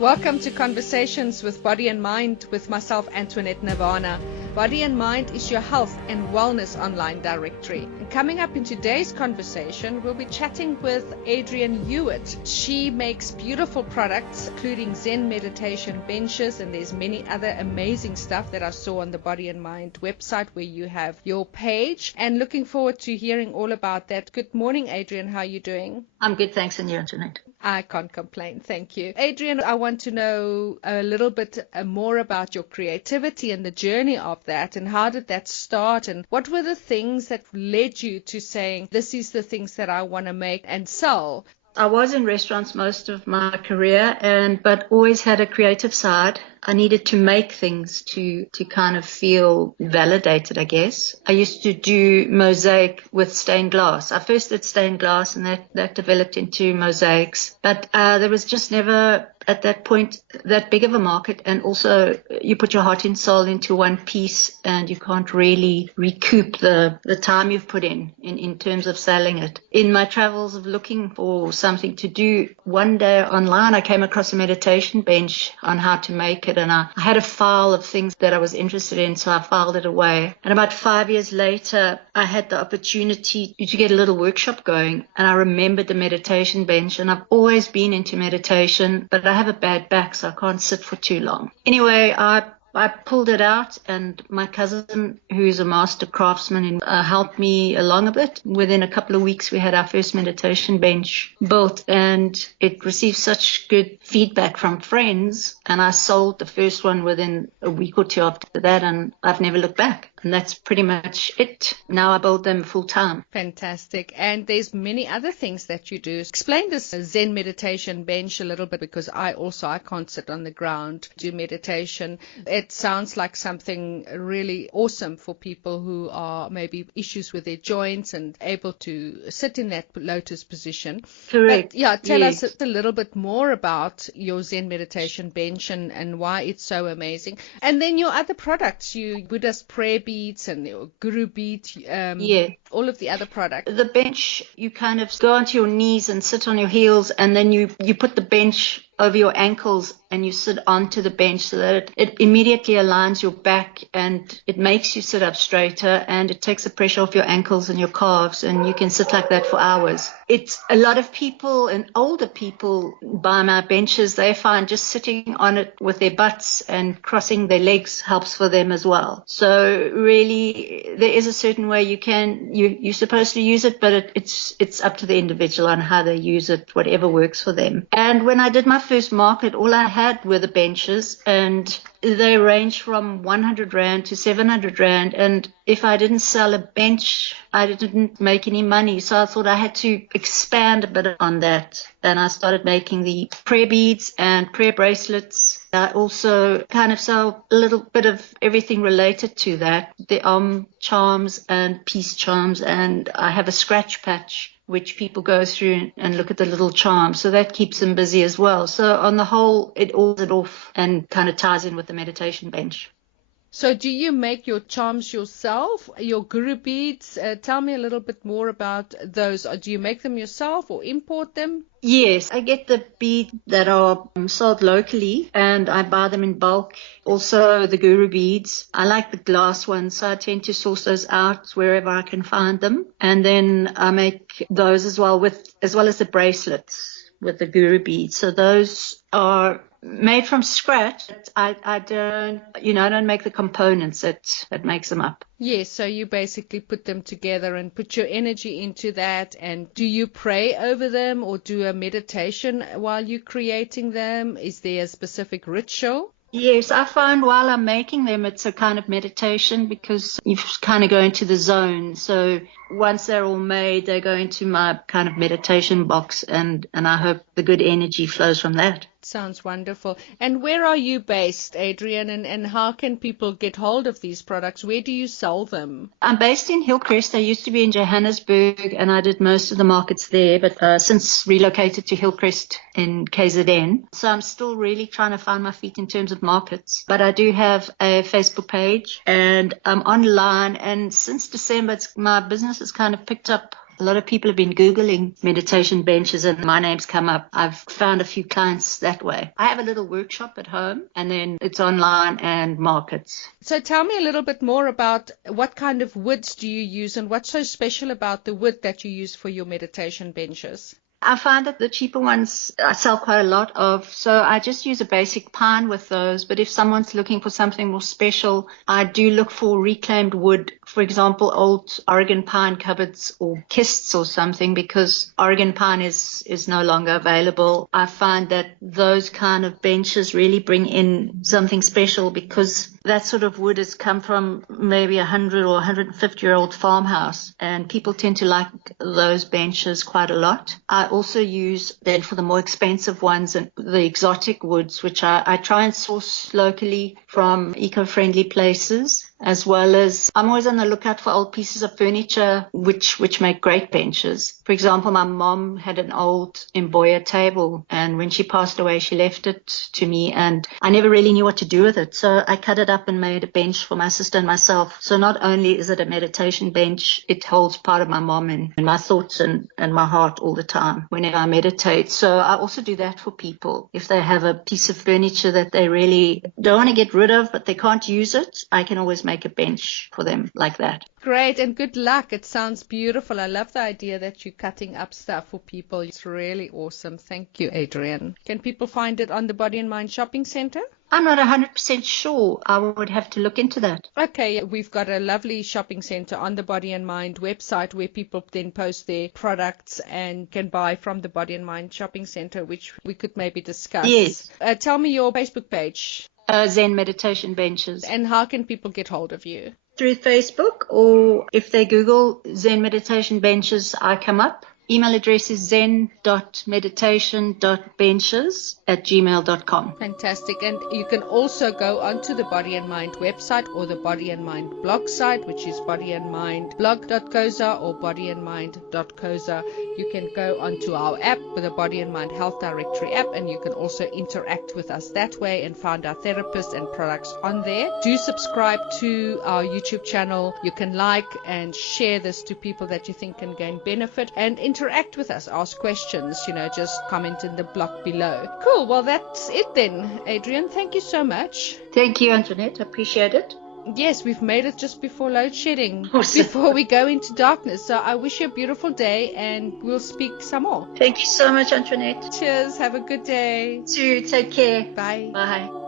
Welcome to Conversations with Body and Mind with myself, Antoinette Nirvana. Body and Mind is your health and wellness online directory. And coming up in today's conversation, we'll be chatting with Adrienne Hewitt. She makes beautiful products, including Zen Meditation Benches, and there's many other amazing stuff that I saw on the Body and Mind website where you have your page. And looking forward to hearing all about that. Good morning, Adrienne. How are you doing? I'm good, thanks, and you, Antoinette? I can't complain, thank you. Adrienne, I want to know a little bit more about your creativity and the journey of that, and how did that start, and what were the things that led you to saying, this is the things that I want to make and sell? I was in restaurants most of my career, but always had a creative side. I needed to make things to kind of feel validated, I guess. I used to do mosaic with stained glass. I first did stained glass, and that developed into mosaics. But there was just never, at that point, that big of a market. And also, you put your heart and soul into one piece, and you can't really recoup the time you've put in terms of selling it. In my travels of looking for something to do, one day online I came across a meditation bench on how to make it. And I had a file of things that I was interested in, so I filed it away. And about 5 years later, I had the opportunity to get a little workshop going. And I remembered the meditation bench. And I've always been into meditation, but I have a bad back, so I can't sit for too long. Anyway, I pulled it out, and my cousin, who is a master craftsman, helped me along a bit. Within a couple of weeks, we had our first meditation bench built, and it received such good feedback from friends. And I sold the first one within a week or two after that, and I've never looked back. And that's pretty much it. Now I build them full time. Fantastic. And there's many other things that you do. Explain this Zen meditation bench a little bit, because I can't sit on the ground, do meditation. It sounds like something really awesome for people who are maybe issues with their joints and able to sit in that lotus position. Correct. But tell us a little bit more about your Zen meditation bench and why it's so amazing. And then your other products, you Buddhist Prayer Beads and your Guru Bead, all of the other products. The bench, you kind of go onto your knees and sit on your heels, and then you put the bench over your ankles and you sit onto the bench so that it immediately aligns your back, and it makes you sit up straighter, and it takes the pressure off your ankles and your calves, and you can sit like that for hours. It's a lot of people, and older people buy my benches. They find just sitting on it with their butts and crossing their legs helps for them as well. So really, there is a certain way you're supposed to use it, but it's up to the individual on how they use it, whatever works for them. And when I did my first market, all I had were the benches, and they range from 100 Rand to 700 Rand. And if I didn't sell a bench, I didn't make any money. So I thought I had to expand a bit on that. And I started making the prayer beads and prayer bracelets. I also kind of sell a little bit of everything related to that. The charms and peace charms. And I have a scratch patch which people go through and look at the little charms. So that keeps them busy as well. So on the whole, it all it off and kind of ties in with the meditation bench. So do you make your charms yourself, your Guru beads? Tell me a little bit more about those. Do you make them yourself or import them? Yes, I get the beads that are sold locally, and I buy them in bulk. Also the Guru beads. I like the glass ones, so I tend to source those out wherever I can find them. And then I make those as well as the bracelets with the Guru beads. So those are made from scratch. I don't make the components that makes them up. Yes, so you basically put them together and put your energy into that. And do you pray over them or do a meditation while you're creating them? Is there a specific ritual? Yes, I find while I'm making them, it's a kind of meditation, because you kind of go into the zone. So once they're all made, they go into my kind of meditation box, and I hope the good energy flows from that. Sounds wonderful. And where are you based, Adrienne, and how can people get hold of these products? Where do you sell them? I'm based in Hillcrest. I used to be in Johannesburg, and I did most of the markets there, but since relocated to Hillcrest in KZN. So I'm still really trying to find my feet in terms of markets. But I do have a Facebook page, and I'm online, and since December, my business has kind of picked up A lot of people have been Googling meditation benches and my name's come up. I've found a few clients that way. I have a little workshop at home and then it's online and markets. So tell me a little bit more about what kind of woods do you use and what's so special about the wood that you use for your meditation benches? I find that the cheaper ones I sell quite a lot of, so I just use a basic pine with those. But if someone's looking for something more special, I do look for reclaimed wood, for example, old Oregon pine cupboards or kists or something, because Oregon pine is no longer available. I find that those kind of benches really bring in something special because that sort of wood has come from maybe 100 or 150-year-old farmhouse, and people tend to like those benches quite a lot. I also use then for the more expensive ones and the exotic woods, which I try and source locally from eco-friendly places, as well as I'm always on the lookout for old pieces of furniture which make great benches. For example, my mom had an old Mboya table, and when she passed away, she left it to me, and I never really knew what to do with it. So I cut it up and made a bench for my sister and myself. So not only is it a meditation bench, it holds part of my mom and my thoughts and my heart all the time whenever I meditate. So I also do that for people. If they have a piece of furniture that they really don't want to get rid of, but they can't use it, I can always make a bench for them like that. Great, and good luck. It sounds beautiful. I love the idea that you're cutting up stuff for people. It's really awesome. Thank you, Adrienne. Can people find it on the Body and Mind Shopping Center? I'm not 100% sure. I would have to look into that. Okay, we've got a lovely shopping center on the Body and Mind website where people then post their products and can buy from the Body and Mind Shopping Center, which we could maybe discuss. Yes. Tell me your Facebook page. Zen Meditation Benches. And how can people get hold of you? Through Facebook, or if they Google Zen Meditation Benches, I come up. Email address is zen.meditation.benches@gmail.com. Fantastic. And you can also go onto the Body and Mind website or the Body and Mind blog site, which is bodyandmindblog.coza or bodyandmind.coza. You can go onto our app with the Body and Mind Health Directory app, and you can also interact with us that way and find our therapists and products on there. Do subscribe to our YouTube channel. You can like and share this to people that you think can gain benefit, and interact with us, ask questions, just comment in the block below. Cool. Well, that's it then, Adrienne. Thank you so much. Thank you, Antoinette. I appreciate it. Yes, we've made it just before load shedding, Awesome. Before we go into darkness. So I wish you a beautiful day, and we'll speak some more. Thank you so much, Antoinette. Cheers. Have a good day. Take care. Bye. Bye.